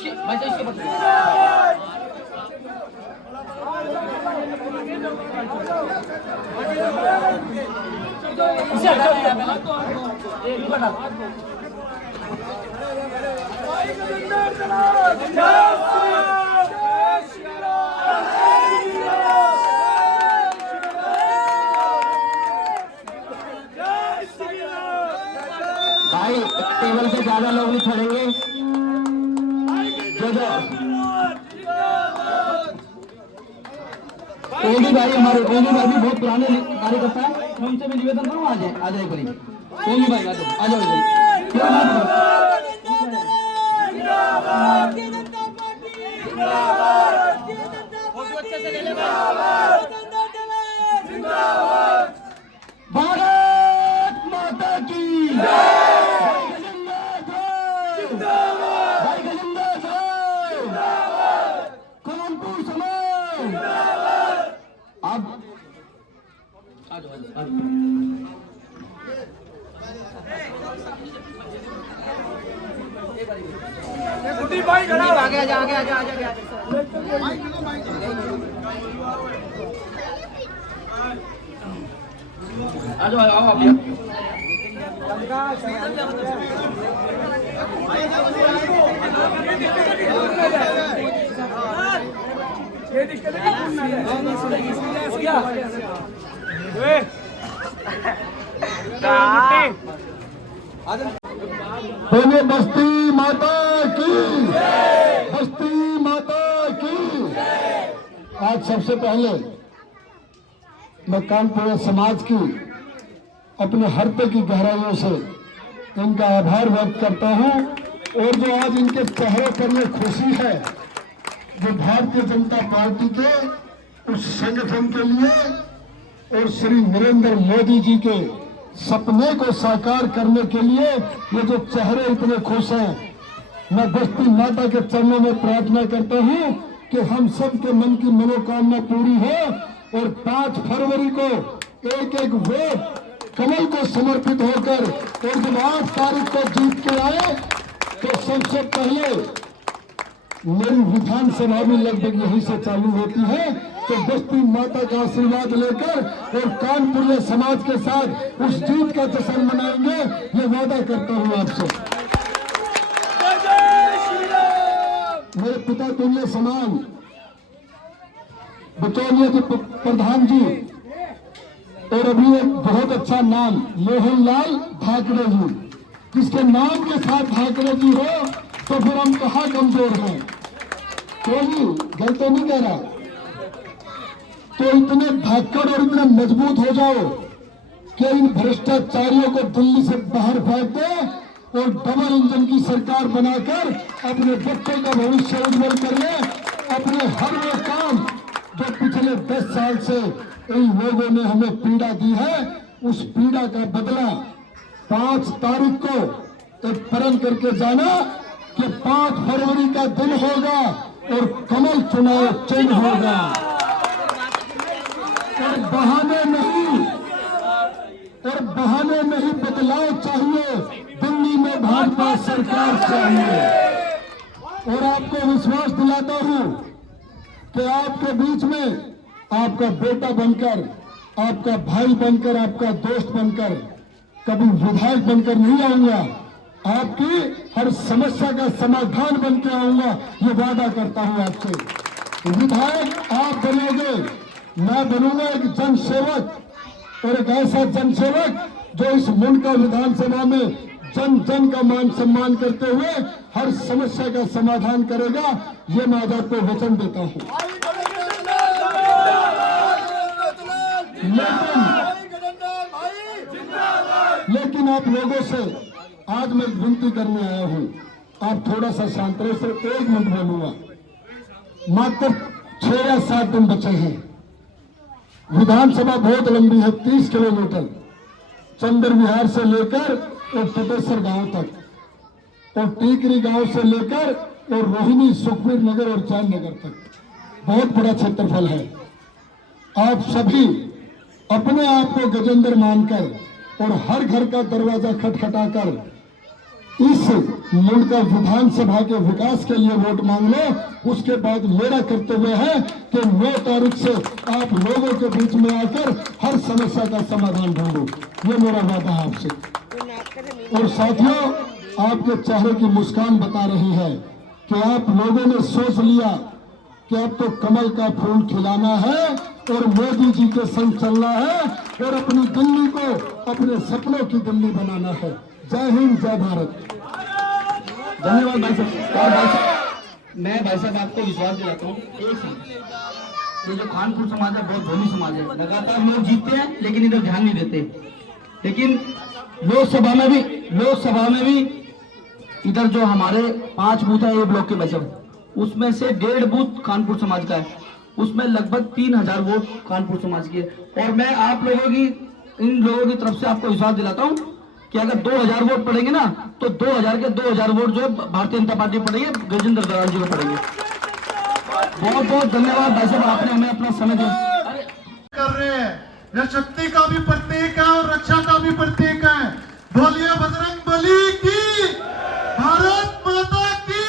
इसके भाई साहब इसके पकड़ इसे हटा दिया पहले एक बना भाई टेबल पे ज्यादा लोग नहीं खड़ेंगे। ओली भाई हमारे ओली भाई भी बहुत पुराने कार्यकर्ता है, मैं उनसे भी निवेदन करूँ आ जाए एक बारी। ओली भाई आ जाओ भारत माता की कानपुर समाज। अब आगे आजा आगे आजा आजा आओ आओ आप बोले बस्ती माता की, बस्ती माता की। आज सबसे पहले मैं कानपुर समाज की अपने हृदय की गहराइयों से इनका आभार व्यक्त करता हूं। और जो आज इनके चेहरे पर ये खुशी है, जो भारतीय जनता पार्टी के उस संगठन के लिए और श्री नरेंद्र मोदी जी के सपने को साकार करने के लिए ये जो चेहरे इतने खुश हैं, मैं बस्ती माता के चरणों में प्रार्थना करता हूं कि हम सब के मन की मनोकामना पूरी हो और 5 फरवरी को एक एक वोट कमल को समर्पित होकर और जब 8 तारीख को जीत के आए तो सबसे पहले मेरी विधानसभा भी लगभग यहीं से चालू होती है। तो बस्ती माता का आशीर्वाद लेकर और कानपुर समाज के साथ उस जीत का जश्न मनाएंगे, ये वादा करता हूं आपसे। मेरे पिता तुल्य समान बचौलिया के प्रधान जी और अभी एक बहुत अच्छा नाम मोहनलाल ठाकरे जी, जिसके नाम के साथ ठाकरे जी हो तो फिर हम कहाँ कमजोर हैं। क्यों जी गलत तो नहीं कह रहा। तो इतने धाकड़ और इतने मजबूत हो जाओ कि इन भ्रष्टाचारियों को दिल्ली से बाहर फेंक दे और डबल इंजन की सरकार बनाकर अपने बच्चों का भविष्य उज्जवल कर ले। अपने हर वो काम जो पिछले 10 साल से इन लोगों ने हमें पीड़ा दी है, उस पीड़ा का बदला 5 तारीख को एक प्रण करके जाना कि 5 फरवरी का दिन होगा और कमल चुनाव चिन्ह होगा। और बहाने नहीं बदलाव चाहिए, दिल्ली में भाजपा सरकार चाहिए। और आपको विश्वास दिलाता हूं कि आपके बीच में आपका बेटा बनकर, आपका भाई बनकर, आपका दोस्त बनकर, कभी विधायक बनकर नहीं आऊंगा। आपकी हर समस्या का समाधान बन के आऊंगा, ये वादा करता हूं आपसे। विधायक आप बनोगे, मैं बनूंगा एक जनसेवक और एक ऐसा जनसेवक जो इस मुल्क का विधानसभा में जन जन का मान सम्मान करते हुए हर समस्या का समाधान करेगा। ये मैं आपको वचन देता हूं। लेकिन आप लोगों से आज मैं विनती करने आया हूं, आप थोड़ा सा शांत रहे। सिर्फ 1 मिनट बोलूंगा। मात्र 6 या 7 दिन बचे हैं। विधानसभा बहुत लंबी है, 30 किलोमीटर, चंद्र विहार से लेकर और टिटेसर गांव तक, और टीकरी गांव से लेकर और रोहिणी, सुखबीर नगर और जैन नगर तक बहुत बड़ा क्षेत्रफल है। आप सभी अपने आप को गजेंद्र मानकर और हर घर का दरवाजा खटखटाकर इस मुंडका विधानसभा के विकास के लिए वोट मांग लो। उसके बाद मेरा कर्तव्य है कि 9 तारीख से आप लोगों के बीच में आकर हर समस्या का समाधान ढूंढो। ये मेरा वादा है आपसे। और साथियों, आपके चेहरे की मुस्कान बता रही है कि आप लोगों ने सोच लिया कि अब तो कमल का फूल खिलाना है और मोदी जी के संग चलना है और अपनी दिल्ली को अपने सपनों की दिल्ली बनाना है। जय हिंद, जय भारत। धन्यवाद भाई साहब। और भाई साहब, मैं भाई साहब आपको विश्वास दिलाता हूँ, ये जो खानपुर समाज है बहुत धनी समाज है। लगातार लोग जीतते हैं लेकिन इधर ध्यान नहीं देते। लेकिन लोकसभा में भी इधर जो हमारे 5 बूथ है ए ब्लॉक के भाई साहब, उसमें से 1.5 बूथ कानपुर समाज का है। उसमें लगभग 3000 वोट कानपुर समाज के। और मैं आप लोगों की, इन लोगों की तरफ से आपको विश्वास दिलाता हूँ कि अगर 2000 वोट पड़ेंगे ना, तो 2000 के 2000 वोट जो भारतीय जनता पार्टी पड़ेंगे, गजेंद्र दराल जी को पड़ेंगे। बहुत बहुत धन्यवाद भाई साहब, आपने हमें अपना समय दिया। कर रहे हैं, यह शक्ति का भी प्रतीक है और रक्षा का भी प्रतीक है। बोलिए बजरंग बली की, भारत माता की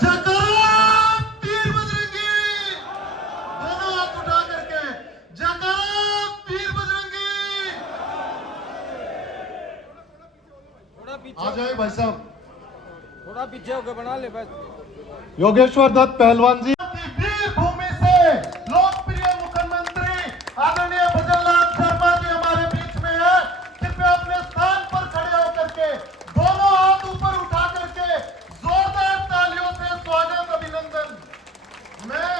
जयकारा, वीर बजरंगी। दोनों हाथ उठा करके जयकारा, वीर बजरंगी। आ जाए भाई साहब, थोड़ा पीछे होकर बना ले बस। योगेश्वर दत्त पहलवान जी की वीर भूमि से लोकप्रिय मुख्यमंत्री आदरणीय भजनलाल शर्मा जी हमारे बीच में है। कृपया अपने स्थान पर खड़े होकर के दोनों हाथ ऊपर उठा करके जोरदार तालियों से स्वागत, अभिनंदन। मैं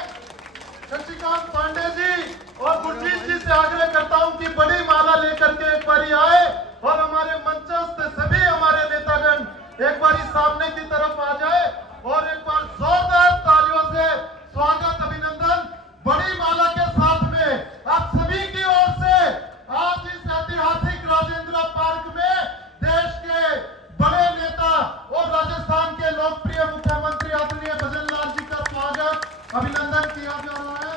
शशिकांत पांडे जी और गुरजीत जी से आग्रह करता हूं कि बड़ी माला लेकर के एक बारी आए और हमारे मंचस्थ सभी हमारे नेतागण एक बारी सामने की तरफ आ जाए और एक बार जोरदार तालियों से स्वागत, अभिनंदन। बड़ी माला के साथ में आप सभी की ओर से आज इस ऐतिहासिक राजेंद्र पार्क में देश के बड़े नेता और राजस्थान के लोकप्रिय मुख्यमंत्री आदरणीय भजनलाल जी का स्वागत, अभिनंदन किया जा रहा है।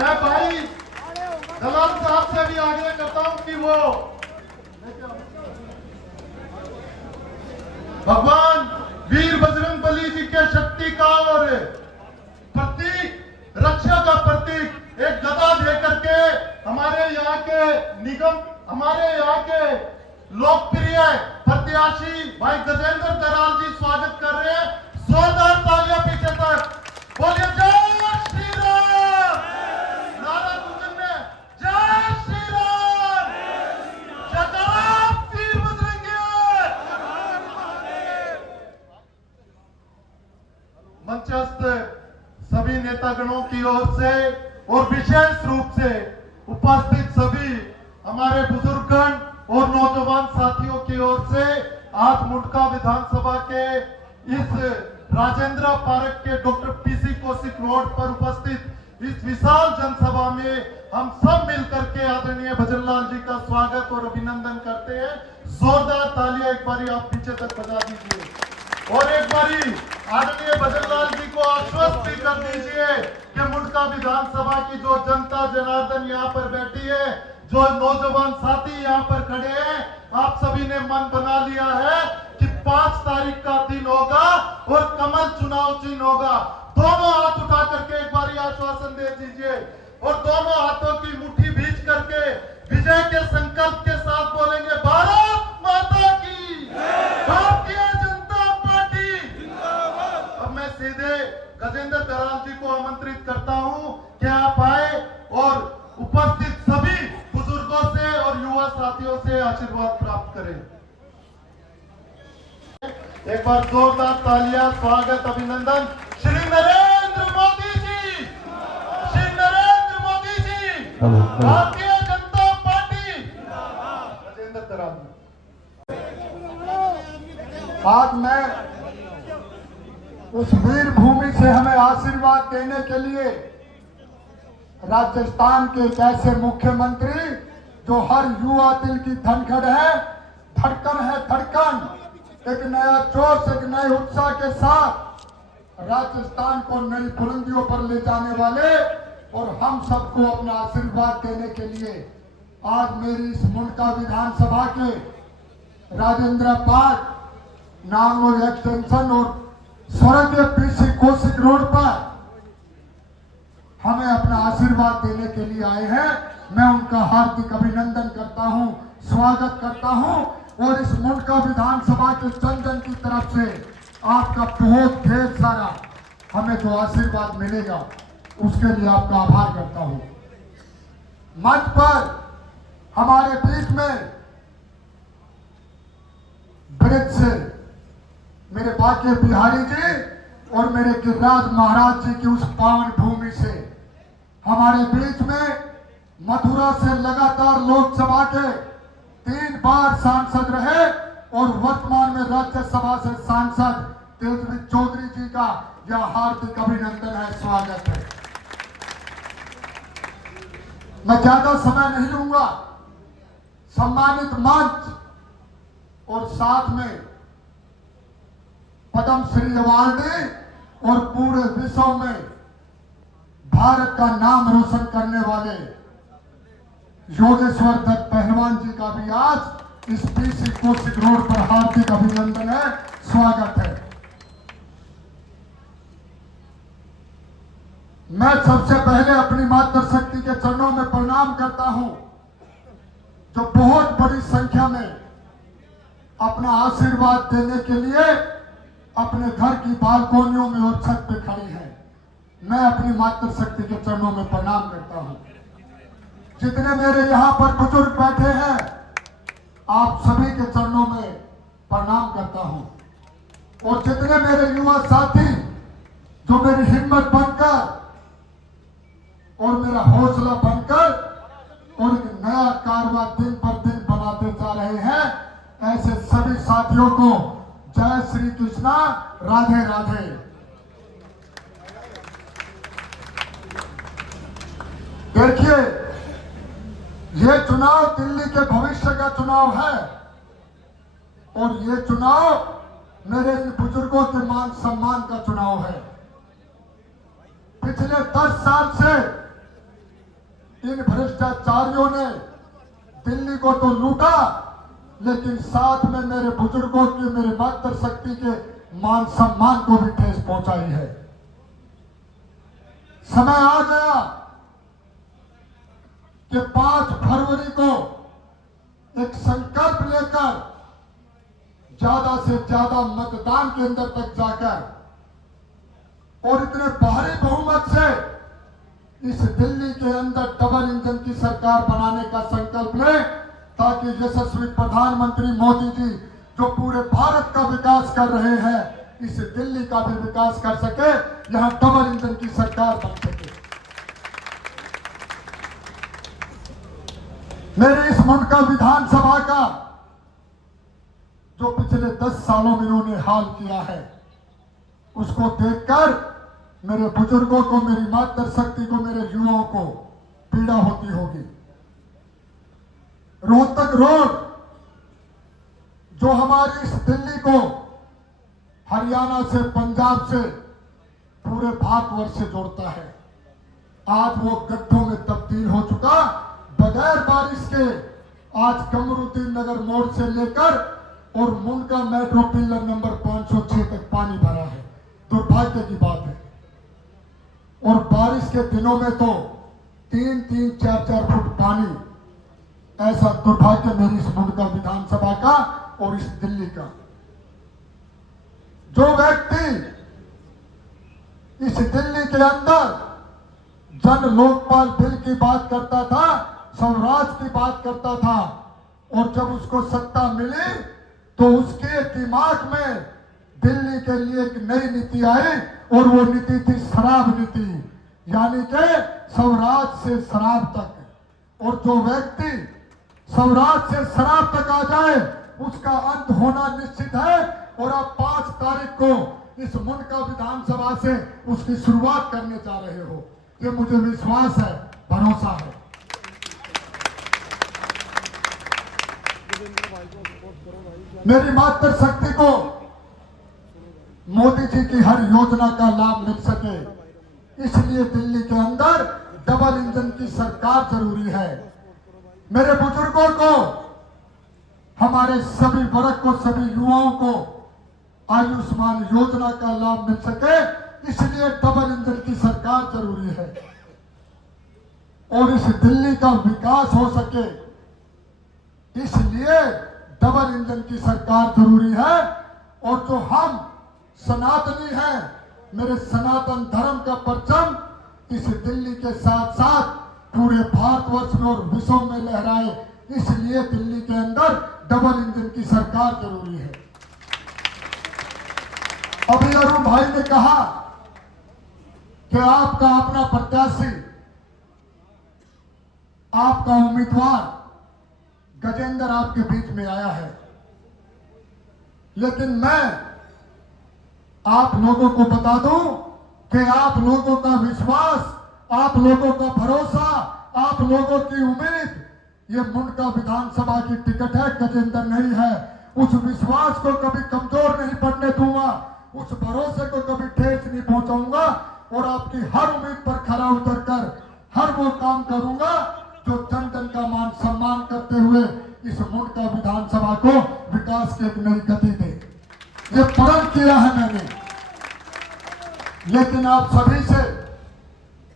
मैं भाई दलाल साहब से भी आग्रह करता हूं कि वो भगवान वीर बजरंग बली जी के शक्ति का और प्रतीक, रक्षा का प्रतीक एक गदा दे करके हमारे यहाँ के निगम, हमारे यहाँ के लोकप्रिय प्रत्याशी भाई गजेंद्र दराल जी स्वागत कर रहे हैं। जोरदार तालियां पीछे तक। बोलिए जय श्री राम, नारा गुंजन में जय श्री राम, जयकारा वीर बजरंगी। मंचस्थ सभी नेतागणों की ओर से और विशेष रूप से उपस्थित सभी हमारे बुजुर्गगण और नौजवान साथियों की ओर से आज मुंडका विधानसभा के इस राजेंद्र पार्क के डॉक्टर पीसी कौशिक रोड पर उपस्थित इस विशाल जनसभा में हम सब मिलकर के आदरणीय भजनलाल जी का स्वागत और अभिनंदन करते हैं। जोरदार तालियां एक बारी आप पीछे तक बजा दीजिए और एक बारी आदरणीय भजनलाल जी को आश्वस्त भी कर दीजिए कि मुंडका विधानसभा की जो जनता जनार्दन यहाँ पर बैठी है, जो नौजवान साथी यहाँ पर खड़े हैं, आप सभी ने मन बना लिया है कि 5 तारीख का दिन होगा और कमल चुनाव चिन्ह होगा। दोनों हाथ उठा करके एक बारी आश्वासन दे दीजिए और दोनों हाथों की मुट्ठी भींच करके विजय के संकल्प के साथ बोलेंगे भारत माता की, भारतीय जनता पार्टी जिंदाबाद। अब मैं सीधे गजेंद्र दराल जी को आमंत्रित करता हूं कि आप आए और उपस्थित सभी बुजुर्गों से और युवा साथियों से आशीर्वाद प्राप्त करें। एक बार जोरदार तालियां, स्वागत, अभिनंदन। श्री नरेंद्र मोदी जी, श्री नरेंद्र मोदी जी, भारतीय जनता पार्टी, गजेंद्र दराल। आज मैं उस वीर भूमि से हमें आशीर्वाद देने के लिए राजस्थान के एक ऐसे मुख्यमंत्री जो हर युवा दिल की धड़कन है, धड़कन, एक नया जोश, एक नए उत्साह के साथ राजस्थान को नई बुलंदियों पर ले जाने वाले और हम सबको अपना आशीर्वाद देने के लिए आज मेरी इस मुंडका विधानसभा के राजेंद्र पार्क नांगलोई एक्सटेंशन और स्वर्गीय पीसी कौशिक रोड पर हमें अपना आशीर्वाद देने के लिए आए हैं। मैं उनका हार्दिक अभिनंदन करता हूं, स्वागत करता हूं और इस मुंडका विधानसभा के जन की तरफ से आपका बहुत ढेर सारा हमें जो आशीर्वाद मिलेगा उसके लिए आपका आभार करता हूं। मंच पर हमारे बीच में ब्रिज से मेरे बाके बिहारी जी और मेरे गिरिराज महाराज जी की उस पावन भूमि से हमारे बीच में मथुरा से लगातार लोकसभा के 3 बार सांसद रहे और वर्तमान में राज्यसभा से सांसद तेजस्वी चौधरी जी का यह हार्दिक अभिनंदन है, स्वागत है। मैं ज्यादा समय नहीं लूंगा। सम्मानित मंच और साथ में पद्म श्री अवार्डी और पूरे विश्व में भारत का नाम रोशन करने वाले योगेश्वर दत्त पहलवान जी का भी आज इस पीसी कौशिक रोड पर हार्दिक अभिनंदन है, स्वागत है। मैं सबसे पहले अपनी मातृशक्ति के चरणों में प्रणाम करता हूं, जो बहुत बड़ी संख्या में अपना आशीर्वाद देने के लिए अपने घर की बालकोनियों में और छत पे खड़ी है। मैं अपनी मातृशक्ति के चरणों में प्रणाम करता हूं। जितने मेरे यहाँ पर बुजुर्ग बैठे हैं, आप सभी के चरणों में प्रणाम करता हूं और जितने मेरे युवा साथी जो मेरी हिम्मत बनकर और मेरा हौसला बनकर और एक नया कारवा दिन पर दिन बनाते जा रहे हैं, ऐसे सभी साथियों को जय श्री कृष्णा, राधे राधे। देखिए, ये चुनाव दिल्ली के भविष्य का चुनाव है और ये चुनाव मेरे इन बुजुर्गों के मान सम्मान का चुनाव है। पिछले 10 साल से इन भ्रष्टाचारियों ने दिल्ली को तो लूटा, लेकिन साथ में मेरे बुजुर्गों की, मेरे मातृशक्ति के मान सम्मान को भी ठेस पहुंचाई है। समय आ गया कि 5 फरवरी को एक संकल्प लेकर ज्यादा से ज्यादा मतदान केंद्र तक जाकर और इतने भारी बहुमत से इस दिल्ली के अंदर डबल इंजन की सरकार बनाने का संकल्प लें, ताकि यशस्वी प्रधानमंत्री मोदी जी जो पूरे भारत का विकास कर रहे हैं, इस दिल्ली का भी विकास कर सके, यहां डबल इंजन की सरकार बन सके। मेरे इस मुंडका विधानसभा का जो पिछले 10 सालों में इन्होंने हाल किया है, उसको देखकर मेरे बुजुर्गों को, मेरी मातृशक्ति को, मेरे युवाओं को पीड़ा होती होगी। रोहतक रोड जो हमारी इस दिल्ली को हरियाणा से, पंजाब से, पूरे भारतवर्ष से जोड़ता है, आज वो गड्ढों में तब्दील हो चुका। बगैर बारिश के आज कमरुद्दीन नगर मोड़ से लेकर और मुंडका मेट्रो पिलर नंबर 506 तक पानी भरा है। दुर्भाग्य की बात है। और बारिश के दिनों में तो 3-3, 4-4 फुट पानी। ऐसा दुर्भाग्य मेरी इस मुंडका विधानसभा का और इस दिल्ली का। जो व्यक्ति इस दिल्ली के अंदर जन लोकपाल बिल की बात करता था, स्वराज की बात करता था, और जब उसको सत्ता मिली तो उसके दिमाग में दिल्ली के लिए एक नई नीति आई और वो नीति थी शराब नीति, यानी कि स्वराज से शराब तक। और जो व्यक्ति स्वराज से शराब तक आ जाए उसका अंत होना निश्चित है। और आप 5 तारीख को इस मुंडका विधानसभा से उसकी शुरुआत करने जा रहे हो, ये मुझे विश्वास है, भरोसा है। मेरी मातृशक्ति को मोदी जी की हर योजना का लाभ मिल सके, इसलिए दिल्ली के अंदर डबल इंजन की सरकार जरूरी है। मेरे बुजुर्गों को, हमारे सभी वर्ग को, सभी युवाओं को आयुष्मान योजना का लाभ मिल सके, इसलिए डबल इंजन की सरकार जरूरी है। और इस दिल्ली का विकास हो सके, इसलिए डबल इंजन की सरकार जरूरी है। और जो हम सनातनी हैं, मेरे सनातन धर्म का परचम इस दिल्ली के साथ साथ पूरे भारतवर्ष में और विश्व में लहराए, इसलिए दिल्ली के अंदर डबल इंजन की सरकार जरूरी है। अभी अरुण भाई ने कहा कि आपका अपना प्रत्याशी, आपका उम्मीदवार गजेंद्र आपके बीच में आया है, लेकिन मैं आप लोगों को बता दूं कि आप लोगों का विश्वास, आप लोगों का भरोसा, आप लोगों की उम्मीद ये मुंडका विधानसभा की टिकट है, गजेंद्र नहीं है। उस विश्वास को कभी कमजोर नहीं पड़ने दूंगा, उस भरोसे को कभी ठेस नहीं पहुंचाऊंगा और आपकी हर उम्मीद पर खरा उतरकर हर वो काम करूंगा जो जन जन का मान सम्मान करते हुए इस मुंडका विधानसभा को विकास की एक नई गति दे। ये प्रण किया है मैंने। लेकिन आप सभी से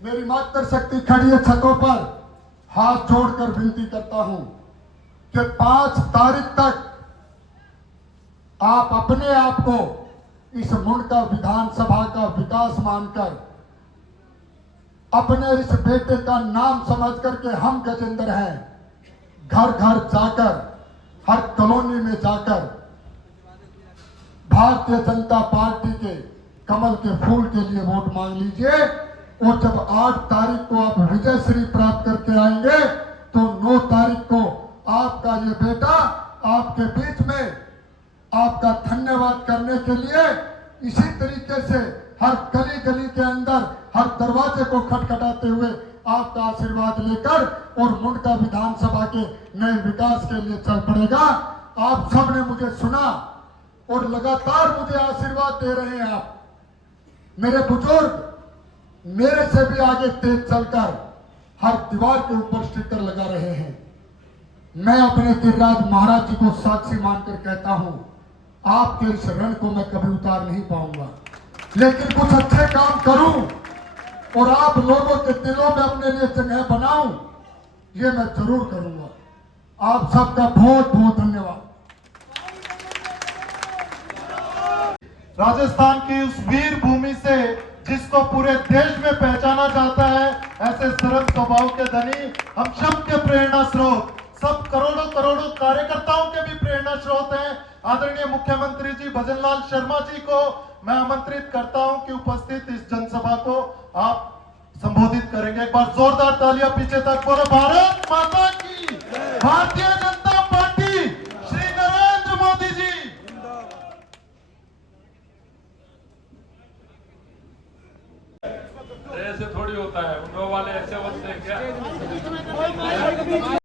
मेरी मातृशक्ति खड़ी है छतों पर, हाथ जोड़कर विनती करता हूं कि 5 तारीख तक आप अपने आप को इस मुंडका विधानसभा का विकास मानकर, अपने इस बेटे का नाम समझ करके हम गजेंद्र हैं, घर घर जाकर, हर कॉलोनी में जाकर भारतीय जनता पार्टी के कमल के फूल के लिए वोट मांग लीजिए। और जब 8 तारीख को आप विजय श्री प्राप्त करके आएंगे तो 9 तारीख को आपका ये बेटा आपके बीच में आपका धन्यवाद करने के लिए इसी तरीके से हर गली गली के अंदर, हर दरवाजे को खटखटाते हुए आपका आशीर्वाद लेकर और मुंडका विधानसभा के नए विकास के लिए चल पड़ेगा। आप सब ने मुझे सुना और लगातार मुझे आशीर्वाद दे रहे हैं। आप मेरे बुजुर्ग मेरे से भी आगे तेज चलकर हर दीवार के ऊपर स्टिकर लगा रहे हैं। मैं अपने गिरिराज महाराज जी को साक्षी मानकर कहता हूं, आपके इस रण को मैं कभी उतार नहीं पाऊंगा, लेकिन कुछ अच्छे काम करूं और आप लोगों के दिलों में अपने लिए जगह बनाऊं, ये मैं जरूर करूंगा। आप सबका बहुत बहुत धन्यवाद। राजस्थान की उस वीर भूमि से जिसको पूरे देश में पहचाना जाता है, ऐसे सरल स्वभाव के धनी हम सब के प्रेरणा स्रोत, सब करोड़ों करोड़ों कार्यकर्ताओं के भी प्रेरणा स्रोत हैं। आदरणीय मुख्यमंत्री जी भजनलाल शर्मा जी को मैं आमंत्रित करता हूं कि उपस्थित इस जनसभा को आप संबोधित करेंगे। एक बार जोरदार तालियां पीछे तक बोलो। भारत माता की, भारतीय जनता पार्टी, श्री नरेंद्र मोदी जी। ऐसे थोड़ी होता है, उन वाले ऐसे होते हैं क्या?